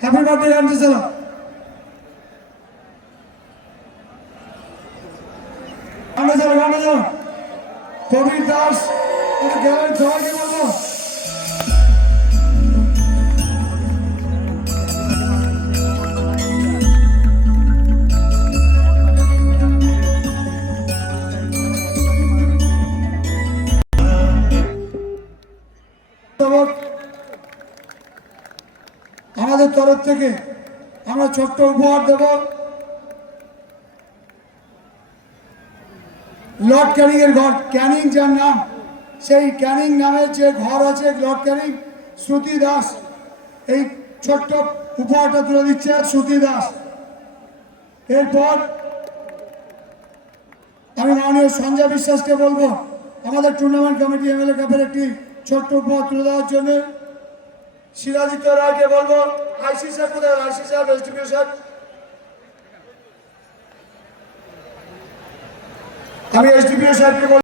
Happy birthday Ramji সালাম। কবির Das gallery সবাইকে বলবো আমাদের তরফ থেকে আমরা ছোট্ট উপহার দেব। লর্ড ক্যানিং এর ঘর, ক্যানিং যার নাম, সেই ক্যানিং নামের যে ঘর আছে লর্ড ক্যানিং, শ্রুতি দাস এই ছোট্ট উপহারটা তুলে দিচ্ছে শ্রুতি দাস। এরপর আমি মাননীয় সঞ্জয় বিশ্বাসকে বলবো আমাদের টুর্নামেন্ট কমিটি এমএলএ কাপের একটি ছোট্ট উপহার তুলে দেওয়ার জন্য। শিলাদিত্য রায়কে বলবো, আইসি স্যার কোথায়, আইসি স্যার, এসডিপিও স্যার, আমি এসডিপিও স্যারকে